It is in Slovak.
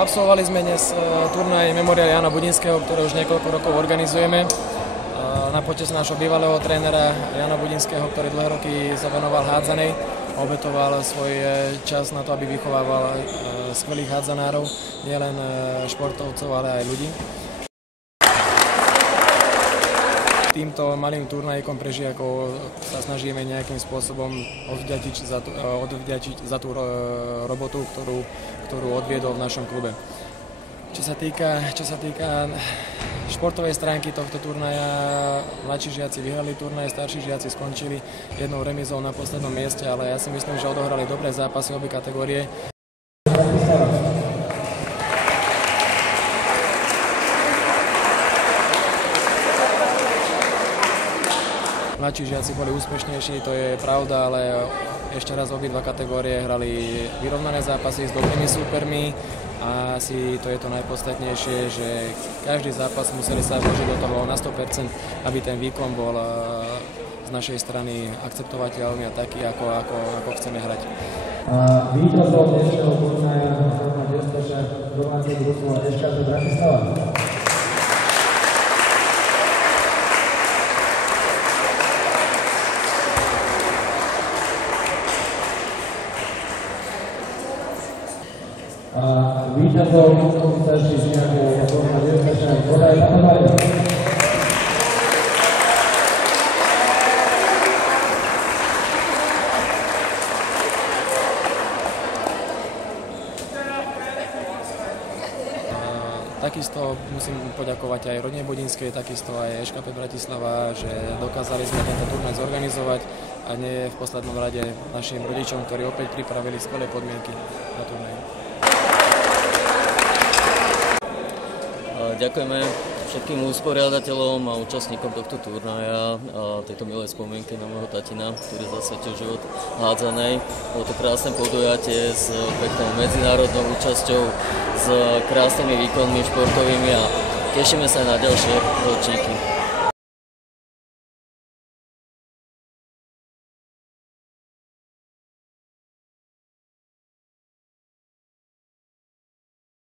Absolvovali sme dnes turnaj Memorial Jana Budinského, ktoré už niekoľko rokov organizujeme. Na počesť nášho bývalého trénera Jana Budinského, ktorý dlhé roky sa venoval hádzanej a obetoval svoj čas na to, aby vychovával skvelých hádzanárov, nielen športovcov, ale aj ľudí. Týmto malým turnajkom pre žiakov sa snažíme nejakým spôsobom odvďačiť za tú robotu, ktorú odviedol v našom klube. Čo sa týka športovej stránky tohto turnaja, mladší žiaci vyhrali turnaj, starší žiaci skončili jednou remizou na poslednom mieste, ale ja si myslím, že odohrali dobré zápasy obe kategórie. Mladší žiaci boli úspešnejší, to je pravda, ale ešte raz obidva kategórie hrali vyrovnané zápasy s dobrými súpermi a asi to je to najpodstatnejšie, že každý zápas museli sa vložiť do toho na 100%, aby ten výkon bol z našej strany akceptovateľný a taký, ako chceme hrať. Víťazom dnešného turnaja na Despešák domácej družstva SKP Bratislava. Víťazom starší žiakov na Despešák Bodaj Panovalia. Takisto musím poďakovať aj rodine Budinskej, takisto aj SKP Bratislava, že dokázali sme tento turnaj zorganizovať a nie v poslednom rade našim rodičom, ktorí opäť pripravili skvelé podmienky na turnaj. Ďakujeme všetkým usporiadateľom a účastníkom tohto turnaja a tejto milej spomienky na môjho tatina, ktorý zasvetil život hádzanej. Bolo to krásne podujatie s peknou medzinárodnou účasťou, s krásnymi výkonmi športovými a tešíme sa na ďalšie ročníky.